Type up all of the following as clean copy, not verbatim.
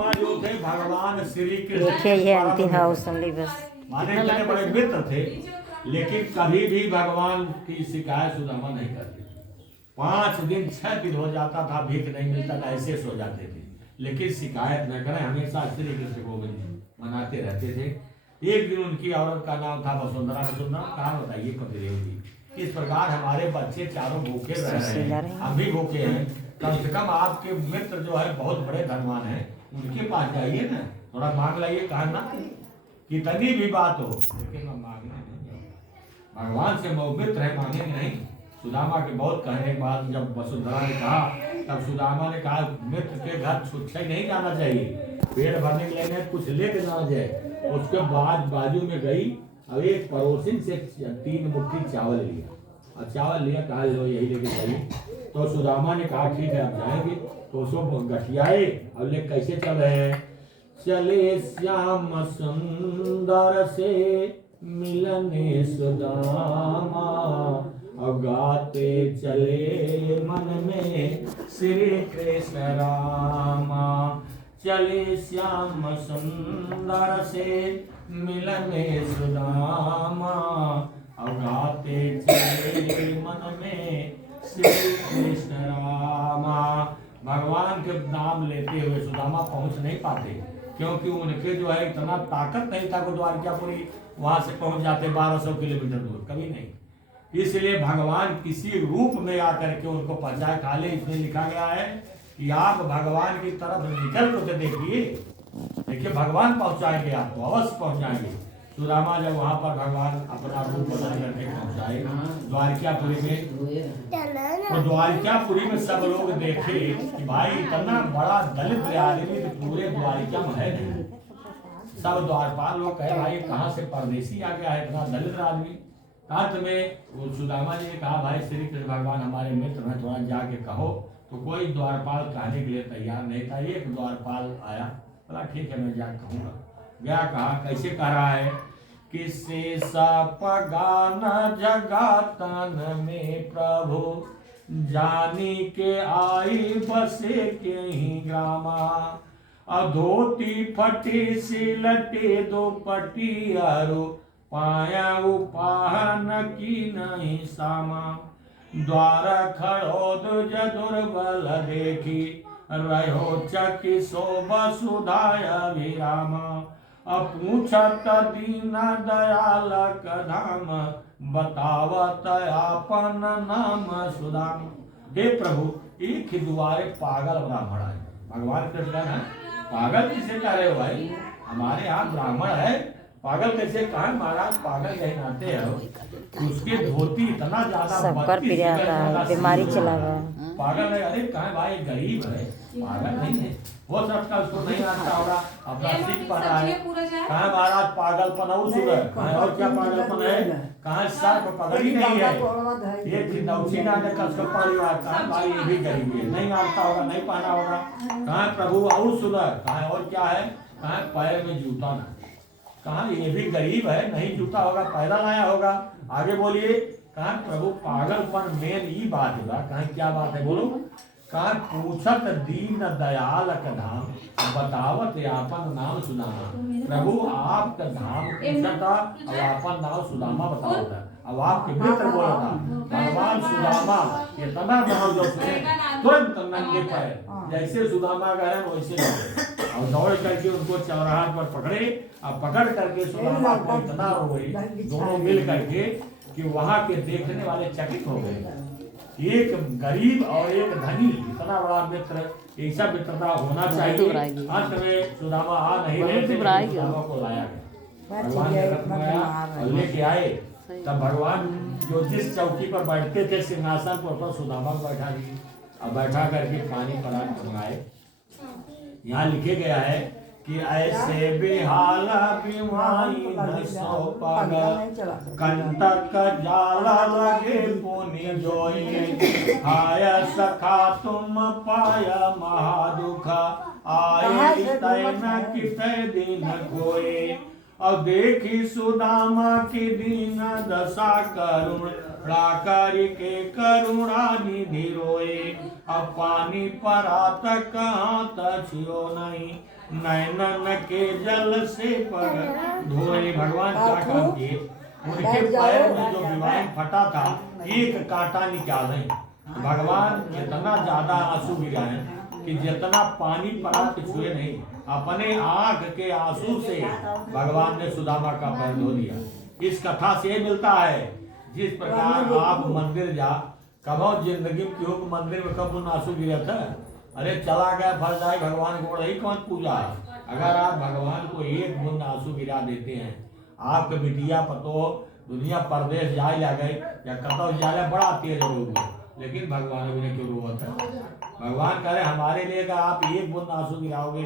सुदामा जो थे भगवान श्री कृष्ण देखिए ये अंतिम हाउस ओनली बस माने इतने बड़े मित्र थे, लेकिन कभी भी भगवान की शिकायत सुदामा नहीं करते थे। 5 दिन 6 दिन हो जाता था, भीख नहीं मिलता था, ऐसे सो जाते थे, लेकिन शिकायत न करें, हमेशा श्री कृष्ण गोविंद जी मनाते रहते थे। एक दिन उनकी औरत का नाम था वसुंधरा। वसुंधरा कहा बताइए पतिदेव जी, इस प्रकार हमारे बच्चे चारों भूखे रह रहे हैं, हम भी भूखे हैं, कम से कम आपके मित्र जो है बहुत बड़े धनवान हैं, उनके पास जाइए ना, थोड़ा मांग लाइए। कहा ना कितनी भी बात हो, लेकिन हम मांगने नहीं जाएंगे। भगवान से मित्र है, मांगेंगे नहीं। सुदामा के बहुत कहने के बाद जब वसुंधरा ने कहा, तब सुदामा ने कहा मित्र के घर छुट्टे नहीं जाना चाहिए, पेट भरने के लिए कुछ लेके जाना जाए। उसके बाद बाजू में गई, अब एक पड़ोसिन से 3 मुट्ठी चावल लिया, और चावल लिया, कहा लो यही लेके जाइए। तो सुदामा ने कहा ठीक है अब जाएंगे। तो उसको गठियाए, अब ले कैसे चल रहे हैं, चले श्याम सुंदर से मिलने सुदामा, अब गाते चले मन में श्री कृष्ण रामा। चले श्याम सुंदर से मिलने सुदामा, अब गाते चले मन में श्री कृष्ण रामा। भगवान के नाम लेते हुए सुदामा पहुंच नहीं पाते, क्योंकि उनके जो है इतना ताकत नहीं था कि द्वारकापुरी वहां से पहुंच जाते 1200 किलोमीटर दूर, कभी नहीं। इसलिए भगवान किसी रूप में आकर के उनको पहुंचाए। खाली इसमें लिखा गया है कि आप भगवान की तरफ निकल तो देखिए, देखिए भगवान पहुंचाएंगे, आपको अवश्य पहुंचाएंगे। सुदामा जब वहां पर भगवान अपना रूप बदल करके पहुंचाए द्वारकापुरी में, तो द्वारकापुरी में सब लोग देखे कि भाई इतना बड़ा दलित आदमी तो पूरे द्वारिका में है नहीं। सब द्वारपाल लोग कहे भाई कहाँ से परदेसी आ गया है इतना दलित आदमी। अंत में वो सुदामा जी ने कहा भाई श्री कृष्ण भगवान हमारे मित्र हैं, थोड़ा जाके कहो। तो कोई द्वारपाल कहने के लिए तैयार नहीं था। एक द्वारपाल आया, बोला ठीक है मैं जा कहूँगा। गया, कहा कैसे कह रहा है कि शेषा पगान जगातन में प्रभु, जानी के आई बसे के ही ग्रामा। अधोती फटी सिलटे दो पटियारो, पाया उपाहन की नहीं सामा। द्वार खड़ो दुज दुर्बल देखी, रहो चकी शोभा सुधाय विरामा। अपूछत दीन दयाल कधाम, बतावत आपन नाम सुदाम। हे प्रभु एक ही द्वारे पागल ब्राह्मण है। भगवान कृष्ण है पागल किसे कह रहे हो भाई, हमारे यहाँ ब्राह्मण है, पागल कैसे कहा महाराज, पागल कहीं नाते हो। उसके धोती इतना ज्यादा बीमारी चला गया, पागल है। अरे कहा भाई गरीब है, पागल नहीं है, हो सकता उसको नहीं आता होगा, अपना सिख पड़ा है। कहा महाराज पागलपन और सुधर, और क्या पागलपन है, कहा सर को पगड़ी नहीं है, ये नौसी ना कस को पड़ी बात। कहा भाई ये भी गरीब है, नहीं आता होगा, नहीं पहना होगा। कहा प्रभु और सुधर, कहा और क्या है, कहा पैर में जूता ना, कहा ये भी गरीब है, नहीं जूता होगा, पैदल आया होगा। आगे बोलिए। कहा प्रभु पागलपन मेन ये बात होगा। कहा क्या बात है बोलो। कहा पूछत दीन दयाल का धाम, बतावत आपन नाम सुदामा। प्रभु आपका धाम पूछता और आपन नाम सुदामा बतावता। अब आपके मित्र बोला था भगवान सुदामा इतना नाम जो सुने तुरंत नंगे पैर जैसे सुदामा गए वैसे गए, और दौड़ करके उनको चौराहा पर पकड़े, और पकड़ करके सुदामा को इतना रोए दोनों मिल करके कि वहां के देखने वाले चकित हो गए। एक गरीब और एक धनी, इतना बड़ा मित्र, ऐसा मित्रता होना चाहिए। अंत में सुदामा आ नहीं रहे थे, सुदामा को लाया गया, भगवान ने रथ में आया और लेके आए। तब भगवान जो जिस चौकी पर बैठते थे सिंहासन पर सुदामा को बैठा दिए, और बैठा करके पानी परात मंगाए। यहाँ लिखे गया है कि ऐसे बेहाल बीमारी न सो पागल, कंटक जाला लगे पुण्य जोई। आय सखा तुम पाया महादुख, आए तैन कितै दिन कोई। अब देखी सुदामा की दीन दशा, करुण प्राकारी के करुणा निधि रोए। अब पानी परात कहाँ तछियो नहीं, नैनन के जल से पर धोए। भगवान क्या काम किए, उनके पैर में जो विवाह फटा था एक कांटा निकाले। भगवान इतना ज्यादा आंसू गिराए कि जितना पानी पड़ा के छुए नहीं, अपने आंख के आंसू से भगवान ने सुदामा का पैर धो दिया। इस कथा से मिलता है जिस प्रकार आप मंदिर जा, कब जिंदगी में क्यों मंदिर में कब आंसू गिरा था, अरे चला गया फल जाए भगवान को रही कौन पूजा। अगर आप भगवान को एक बूंद आंसू गिरा देते हैं, आपके बिटिया पतो दुनिया परदेश जाए जा गए या कतौ जाए बड़ा तेज रोगे, लेकिन भगवान भी ने क्यों रोआ था। भगवान कह रहे हमारे लिए अगर आप एक बूंद आंसू गिराओगे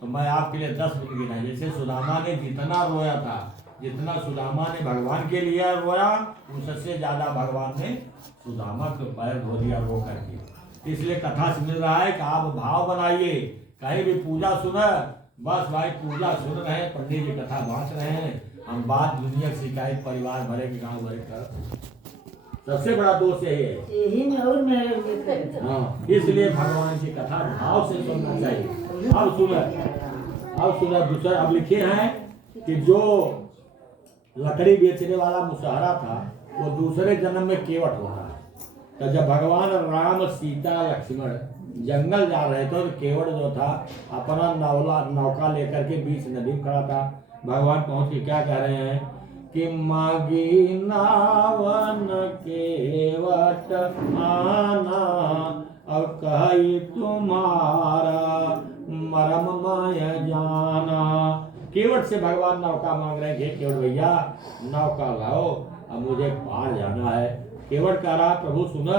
तो मैं आपके लिए 10 बूंद गिराए। जैसे सुदामा ने जितना रोया था, जितना सुदामा ने भगवान के लिए रोया, उससे ज्यादा भगवान ने सुदामा के पैर धो दिया रो करके। इसलिए कथा से मिल रहा है कि आप भाव बनाइए, कहीं भी पूजा सुना बस भाई पूजा सुन रहे हैं, पंडित जी कथा बांट रहे हैं, हम बात दुनिया की शिकायत परिवार भरे के गाँव भरे कर, सबसे बड़ा दोष यही है। यही में और मेरे हाँ, इसलिए भगवान की कथा भाव से सुनना चाहिए। अब सुना दूसरा अब लिखे हैं कि जो लकड़ी बेचने वाला मुसहरा था वो दूसरे जन्म में केवट होता है। तो जब भगवान राम सीता लक्ष्मण जंगल जा रहे थे तो केवट जो था अपना नौका लेकर के बीच नदी में खड़ा था। भगवान पहुंच के क्या कह रहे हैं कि मागी नावन केवट आना, अब कही तुम्हारा मरम माय जाना। केवट से भगवान नौका मांग रहे हैं, केवट भैया नौका लाओ, अब मुझे पार जाना है। केवट कह रहा प्रभु सुना,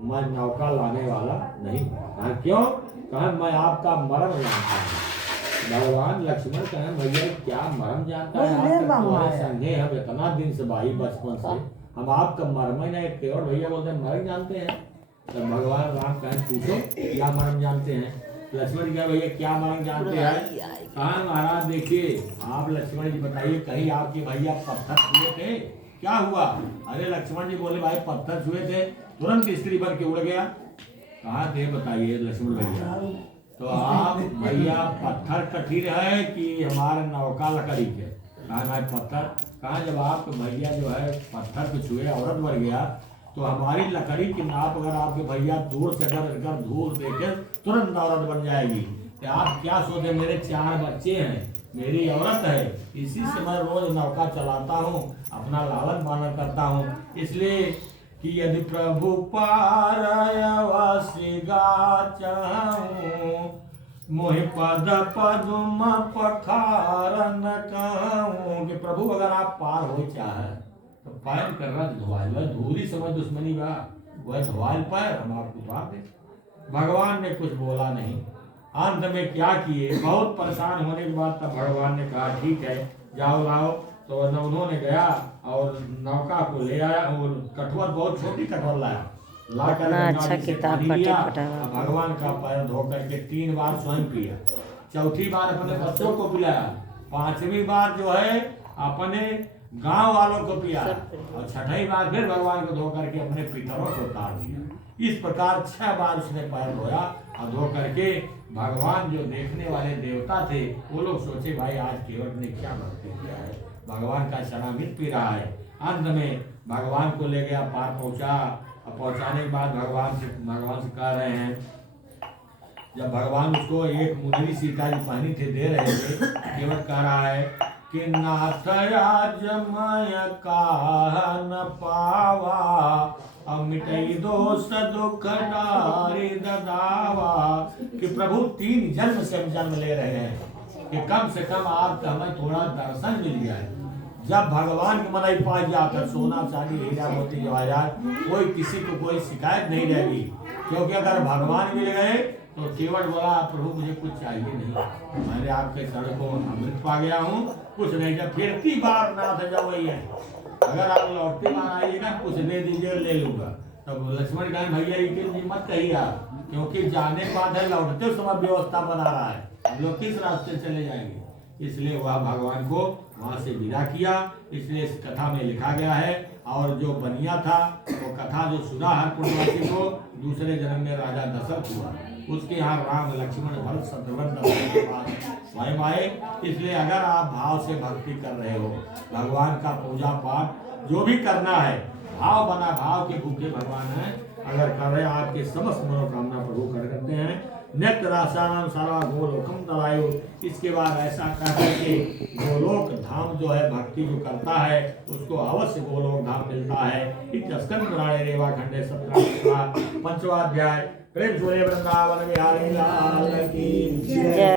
मैं नौका लाने वाला नहीं। कहा क्यों? कहा मैं आपका मरम जानता हूँ। भगवान लक्ष्मण कहें भैया क्या मरम जानता है, आप तुम्हारे संगे हम इतना दिन से भाई बचपन से, हम आपका मरम ही नहीं। केवट भैया बोलते हैं मरम जानते हैं। तो भगवान राम कहें पूछो क्या मरम जानते हैं। लक्ष्मण क्या भैया क्या मरम जानते हैं। कहा महाराज देखिए आप लक्ष्मण जी बताइए, कहीं आपके भैया पत्थर छुए थे, क्या हुआ? अरे लक्ष्मण जी बोले भाई पत्थर छुए थे, तुरंत स्त्री बन के उड़ गया। कहा थे बताइए लक्ष्मण भैया, तो आप भैया पत्थर कठिन है कि हमारे नौका लकड़ी के? कहा भाई पत्थर। कहा जब आप भैया जो है पत्थर को छुए औरत बन गया तो हमारी लकड़ी की नाप अगर आपके भैया दूर से अगर धूल देखे तुरंत औरत बन जाएगी। तो आप क्या सोचे मेरे 4 बच्चे हैं, मेरी औरत है, इसी से मैं रोज नौका चलाता हूँ, अपना लालन पालन करता हूँ। इसलिए कि यदि प्रभु पारयवसिगा चाहूं, मोहि पद पद्म पखारन कहूं। कि प्रभु अगर आप पार हो चाहे तो पैर कर रहा धोवाल, वह धूली समझ दुश्मनी बा, वह धोवाल पैर हम आपको पार दे। भगवान ने कुछ बोला नहीं। अंत में क्या किए, बहुत परेशान होने के बाद तब भगवान ने कहा ठीक है जाओ लाओ। तो उन्होंने गया और नौका को ले आया और कठोर बहुत छोटी कठोर लाया, लाकर अच्छा किताब भगवान का पैर धो करके 3 बार स्वयं पिया, चौथी बार अपने बच्चों को पिलाया, 5वीं बार जो है अपने गांव वालों को पिया और 6ठी बार फिर भगवान को धो करके अपने पितरों को उतार दिया। इस प्रकार 6 बार उसने पैर धोया और धो करके भगवान जो देखने वाले देवता थे वो लोग सोचे भाई आज केवट ने क्या भक्ति किया है, भगवान का शरणागत पी रहा है। अंत में भगवान को ले गया, पार पहुंचा और पहुंचाने के बाद भगवान से कह रहे हैं, जब भगवान उसको एक मुंदरी सीता जी पहनी थे दे रहे थे, केवट कह रहा है कि नाथ आज मैं काह न पावा, अब मिटई दोष दुख डारी ददावा। कि प्रभु 3 जन्म से हम जन्म ले रहे हैं कि कम से कम आपका हमें थोड़ा दर्शन मिल जाए। जब भगवान के मनाई पास जाकर सोना चांदी हीरा मोती जवाहरात कोई किसी को कोई शिकायत नहीं रहेगी, क्योंकि अगर भगवान मिल गए तो केवट बोला प्रभु मुझे कुछ चाहिए नहीं, मैंने आपके शरण को अमृत पा गया हूँ, कुछ नहीं। जब फिरती बार नाथ जब वही है, अगर आप लौटती बार आइएगा कुछ दे दीजिए ले लूंगा। तब लक्ष्मण कहे भैया ये मत कहिए आप, क्योंकि जाने के बाद है लौटते समय व्यवस्था बना रहा है, हम लोग किस रास्ते चले जाएंगे। इसलिए वह भगवान को वहां से विदा किया। इसलिए इस कथा में लिखा गया है। और जो बनिया था वो कथा जो सुना हर पूर्णवासी को, दूसरे जन्म में राजा दशरथ हुआ, उसके यहाँ राम लक्ष्मण भरत शत्रुघ्न के पास स्वयं आए। इसलिए अगर आप भाव से भक्ति कर रहे हो, भगवान का पूजा पाठ जो भी करना है, भाव बना, भाव के भूखे भगवान हैं, अगर कर रहे हैं, आपके समस्त मनोकामना प्रभु कर करते हैं। नित्य रासाराम सारा गोलोकम तरायो। इसके बाद ऐसा कहते हैं कि गोलोक धाम जो है, भक्ति जो करता है उसको अवश्य गोलोक धाम मिलता है। स्कंद पुराणे रेवा खंडे 17वां 5वां अध्याय। प्रेम से बोले वृंदावन बिहारी लाल की जय।